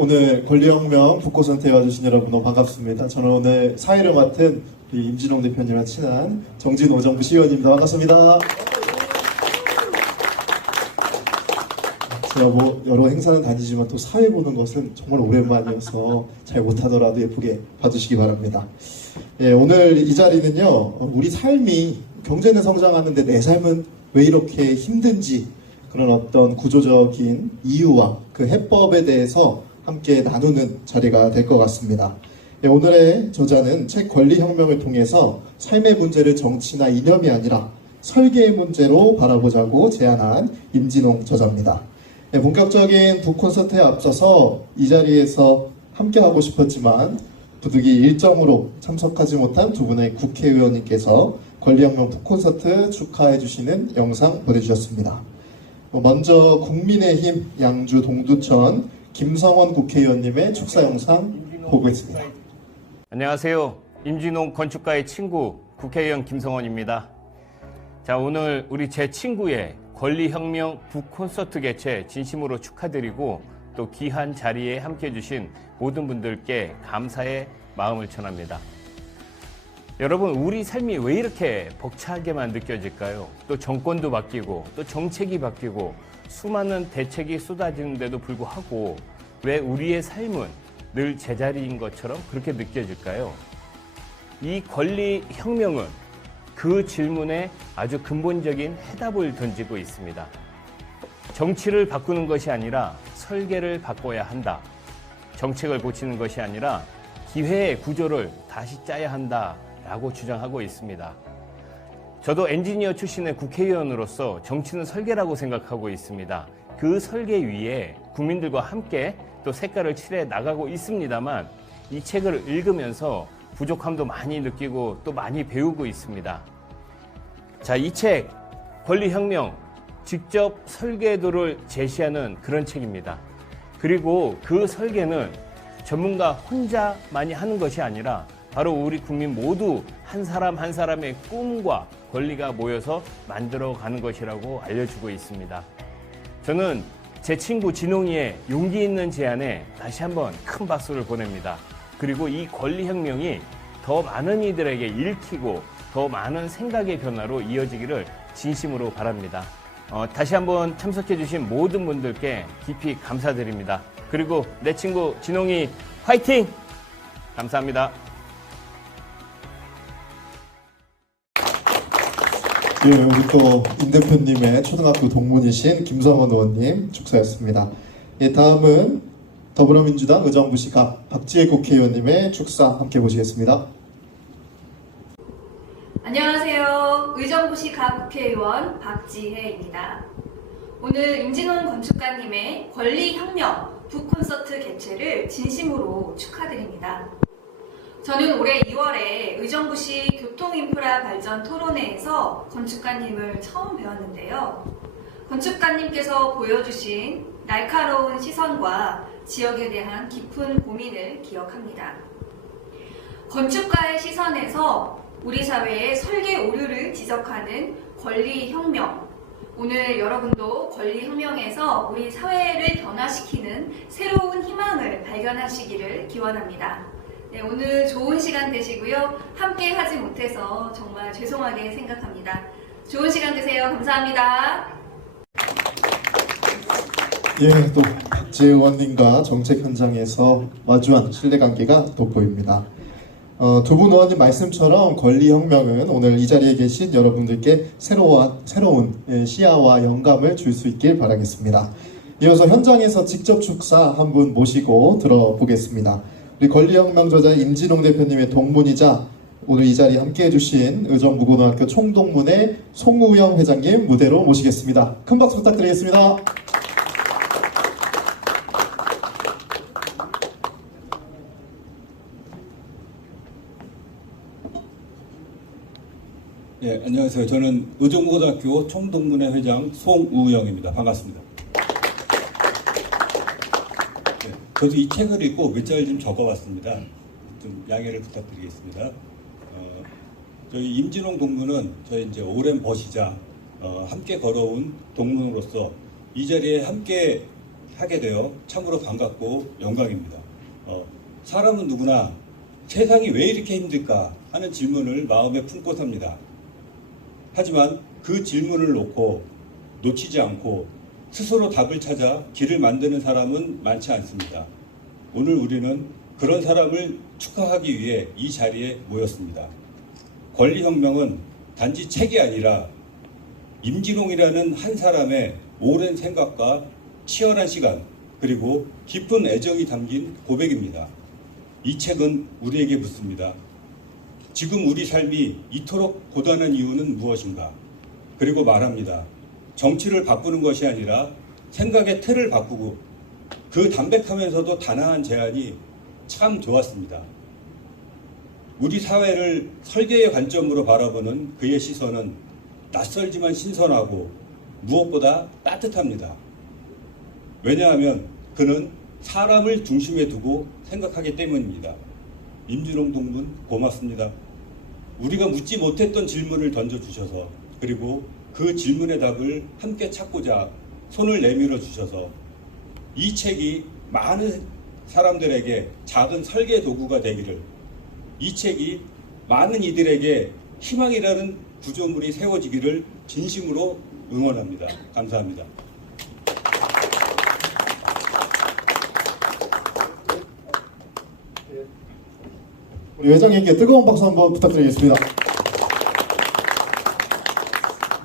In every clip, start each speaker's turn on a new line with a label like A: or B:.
A: 오늘 권리혁명 북고센터에 와주신 여러분 너무 반갑습니다. 저는 오늘 사회를 맡은 임진홍 대표님과 친한 정진호 정부 시의원입니다. 반갑습니다. 제가 뭐 여러 행사는 다니지만 또 사회 보는 것은 정말 오랜만이어서 잘 못하더라도 예쁘게 봐주시기 바랍니다. 예, 오늘 이 자리는요, 어, 우리 삶이 경제는 성장하는데 내 삶은 왜 이렇게 힘든지 그런 어떤 구조적인 이유와 그 해법에 대해서 함께 나누는 자리가 될 것 같습니다. 예, 오늘의 저자는 책 권리혁명을 통해서 삶의 문제를 정치나 이념이 아니라 설계의 문제로 바라보자고 제안한 임진홍 저자입니다. 네, 본격적인 북 콘서트에 앞서서 이 자리에서 함께 하고 싶었지만 부득이 일정으로 참석하지 못한 두 분의 국회의원님께서 권리혁명 북 콘서트 축하해 주시는 영상 보내주셨습니다. 어, 먼저 국민의힘 양주 동두천 김성원 국회의원님의 축사 영상 보겠습니다.
B: 안녕하세요. 임진홍 건축가의 친구 국회의원 김성원입니다. 자, 오늘 우리 제 친구의 권리혁명 북콘서트 개최 진심으로 축하드리고 또 귀한 자리에 함께 해주신 모든 분들께 감사의 마음을 전합니다. 여러분, 우리 삶이 왜 이렇게 벅차게만 느껴질까요? 또 정권도 바뀌고 또 정책이 바뀌고 수많은 대책이 쏟아지는데도 불구하고 왜 우리의 삶은 늘 제자리인 것처럼 그렇게 느껴질까요? 이 권리 혁명은 그 질문에 아주 근본적인 해답을 던지고 있습니다. 정치를 바꾸는 것이 아니라 설계를 바꿔야 한다. 정책을 고치는 것이 아니라 기회의 구조를 다시 짜야 한다 라고 주장하고 있습니다. 저도 엔지니어 출신의 국회의원으로서 정치는 설계라고 생각하고 있습니다. 그 설계 위에 국민들과 함께 또 색깔을 칠해 나가고 있습니다만 이 책을 읽으면서 부족함도 많이 느끼고 또 많이 배우고 있습니다. 자, 이 책, 권리혁명, 직접 설계도를 제시하는 그런 책입니다. 그리고 그 설계는 전문가 혼자만이 하는 것이 아니라 바로 우리 국민 모두 한 사람 한 사람의 꿈과 권리가 모여서 만들어가는 것이라고 알려주고 있습니다. 저는 제 친구 진홍이의 용기 있는 제안에 다시 한번 큰 박수를 보냅니다. 그리고 이 권리혁명이 더 많은 이들에게 읽히고 더 많은 생각의 변화로 이어지기를 진심으로 바랍니다. 어, 다시 한번 참석해주신 모든 분들께 깊이 감사드립니다. 그리고 내 친구 진홍이 화이팅! 감사합니다.
A: 예, 우리 또 임 대표님의 초등학교 동문이신 김성원 의원님 축사였습니다. 예, 다음은 더불어민주당 의정부시가 박지혜 국회의원님의 축사 함께 보시겠습니다.
C: 안녕하세요. 의정부시 가 국회의원 박지혜입니다. 오늘 임진원 건축가님의 권리혁명 북콘서트 개최를 진심으로 축하드립니다. 저는 올해 2월에 의정부시 교통인프라 발전 토론회에서 건축가님을 처음 배웠는데요. 건축가님께서 보여주신 날카로운 시선과 지역에 대한 깊은 고민을 기억합니다. 건축가의 시선에서 우리 사회의 설계 오류를 지적하는 권리혁명. 오늘 여러분도 권리혁명에서 우리 사회를 변화시키는 새로운 희망을 발견하시기를 기원합니다. 네, 오늘 좋은 시간 되시고요. 함께 하지 못해서 정말 죄송하게 생각합니다. 좋은 시간 되세요. 감사합니다.
A: 예, 또 박지혜 의원님과 정책 현장에서 마주한 신뢰관계가 돋보입니다. 어, 두분 의원님 말씀처럼 권리혁명은 오늘 이 자리에 계신 여러분들께 새로운, 새로운 예, 시야와 영감을 줄 수 있길 바라겠습니다. 이어서 현장에서 직접 축사 한 분 모시고 들어보겠습니다. 우리 권리혁명 저자 임진홍 대표님의 동문이자 오늘 이 자리에 함께 해 주신 의정부고등학교 총동문의 송우영 회장님 무대로 모시겠습니다. 큰 박수 부탁드리겠습니다.
D: 예, 안녕하세요. 저는 의정고등학교 총동문회 회장 송우영입니다. 반갑습니다. 예, 저도 이 책을 읽고 몇절좀 적어봤습니다. 좀 양해를 부탁드리겠습니다. 어, 저희 임진홍 동문은 저희 이제 오랜 버시자 어, 함께 걸어온 동문으로서 이 자리에 함께 하게 되어 참으로 반갑고 영광입니다. 어, 사람은 누구나 세상이 왜 이렇게 힘들까 하는 질문을 마음에 품고 삽니다. 하지만 그 질문을 놓고 놓치지 않고 스스로 답을 찾아 길을 만드는 사람은 많지 않습니다. 오늘 우리는 그런 사람을 축하하기 위해 이 자리에 모였습니다. 권리혁명은 단지 책이 아니라 임진홍이라는 한 사람의 오랜 생각과 치열한 시간 그리고 깊은 애정이 담긴 고백입니다. 이 책은 우리에게 묻습니다. 지금 우리 삶이 이토록 고단한 이유는 무엇인가? 그리고 말합니다. 정치를 바꾸는 것이 아니라 생각의 틀을 바꾸고 그 담백하면서도 단아한 제안이 참 좋았습니다. 우리 사회를 설계의 관점으로 바라보는 그의 시선은 낯설지만 신선하고 무엇보다 따뜻합니다. 왜냐하면 그는 사람을 중심에 두고 생각하기 때문입니다. 임진홍 동문 고맙습니다. 우리가 묻지 못했던 질문을 던져주셔서 그리고 그 질문의 답을 함께 찾고자 손을 내밀어 주셔서 이 책이 많은 사람들에게 작은 설계 도구가 되기를 이 책이 많은 이들에게 희망이라는 구조물이 세워지기를 진심으로 응원합니다. 감사합니다.
A: 우리 회장님께 뜨거운 박수 한번 부탁드리겠습니다.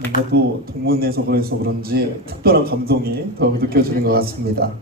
A: 뭔가 또 동문회에서 그래서 그런지 특별한 감동이 더욱 느껴지는 것 같습니다.